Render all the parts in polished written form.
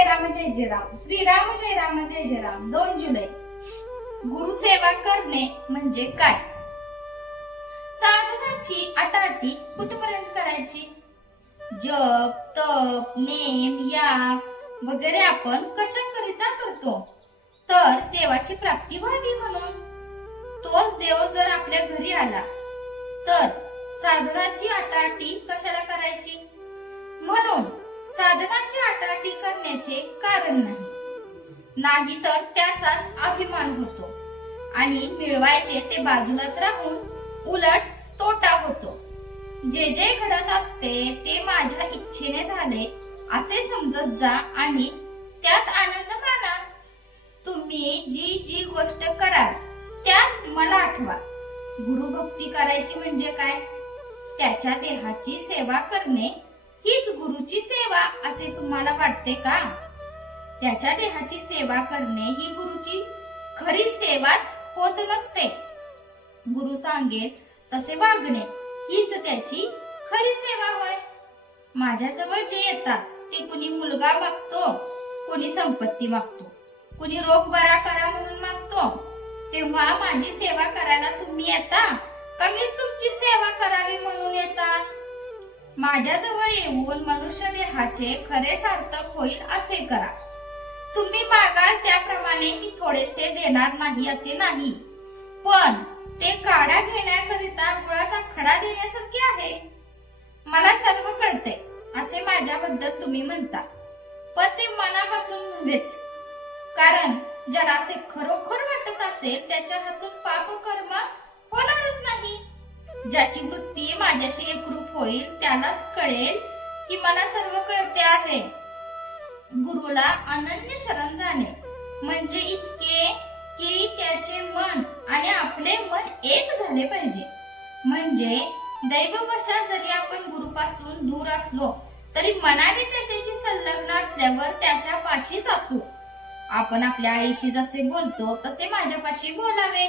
जय राम जय जय राम. श्रीराम जय राम जय जय राम. 2 जुलै. गुरुसेवा करणे म्हणजे काय? साधनाची अटाटी कुठपर्यंत करायची? जप, तप, नेम, याग वगैरे आपण कशाकरिता करतो? तर देवाची प्राप्ती व्हावी म्हणून. तोच देव जर आपल्या घरी आला तर साधनाची अटाटी कशाला करायची? म्हणून साधनाची अटाटी करण्याचे कारण नाही तर त्याचाच अभिमान होतो आणि मिळवायचे ते बाजूलाच राहून उलट तोटा होतो. जे जे घडत असते ते माझ्या इच्छेने झाले असे समजत जा आणि त्यात आनंद माना. तुम्ही जी जी गोष्ट कराल त्यात मला आठवा. गुरुभक्ती करायची म्हणजे काय? त्याच्या देहाची सेवा करणे हीच गुरुची सेवा असे तुम्हाला वाटते का? त्याच्या देहाची सेवा करणे ही गुरुची खरी सेवाच होत नसते. गुरु सांगेल तसे वागणे हीच त्याची खरी सेवा होय. माझ्याजवळ जे येतात ते कुणी मुलगा मागतो, कुणी संपत्ती मागतो, कुणी रोग बरा करा म्हणून मागतो. तेव्हा माझी सेवा करायला तुम्ही येता का मीच तुमची सेवा करावी म्हणून येता? माझ्याजवळ येऊन मनुष्य देहाचे खरे सार्थक होईल असे करा. तुम्ही मागाल त्याप्रमाणे मी थोडेसे देणार नाही असे नाही, पण ते काढा घेण्याकरिता गुळाचा खडा देण्यासारखे आहे. मला सर्व कळते असे माझ्याबद्दल तुम्ही म्हणता, पण ते मनापासून नव्हेच. कारण ज्याला असे खरोखर वाटत असेल त्याच्या हातून पाप कर्म होणारच नाही. ज्याची वृत्ती माझ्याशी एकरूप होईल त्यालाच कळेल की मला सर्व कळते आहे. गुरुला अनन्य शरण जाणे म्हणजे इतके की त्याचे मन आणि आपले मन एक झाले पाहिजे. म्हणजे दैववशात जरी आपण गुरुपासून दूर असलो तरी मनाने त्याच्याशी संलग्न असल्यावर त्याच्या पाशीच असू. आपण आपल्या आईशी जसे बोलतो तसे माझ्यापाशी बोलावे.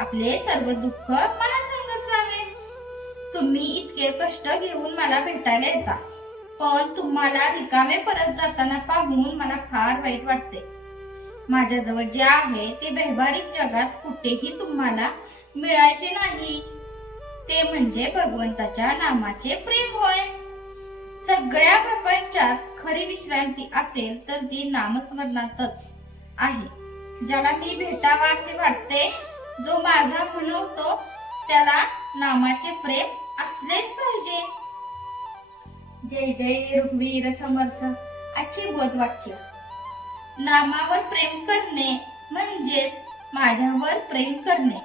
आपले सर्व दुःख मला सांगत जावे. तुम्ही इतके कष्ट घेऊन मला भेटायला येता, पण तुम्हाला रिकामे परत जाताना पाहून मला फार वाईट वाटते. माझ्याजवळ जे आहे ते व्यावहारिक जगात कुठेही तुम्हाला मिळायचे नाही. ते म्हणजे भगवंताच्या नामाचे प्रेम होय. सगळ्या प्रपंचात खरी विश्रांती असेल तर ती नामस्मरणातच आहे. ज्याला मी भेटावा असे वाटते, जो माझा म्हणतो त्याला नामाचे प्रेम असलेच पाहिजे. जय जय रघुवीर समर्थ. आजचे बोधवाक्य. नामावर प्रेम करणे म्हणजेच माझ्यावर प्रेम करणे.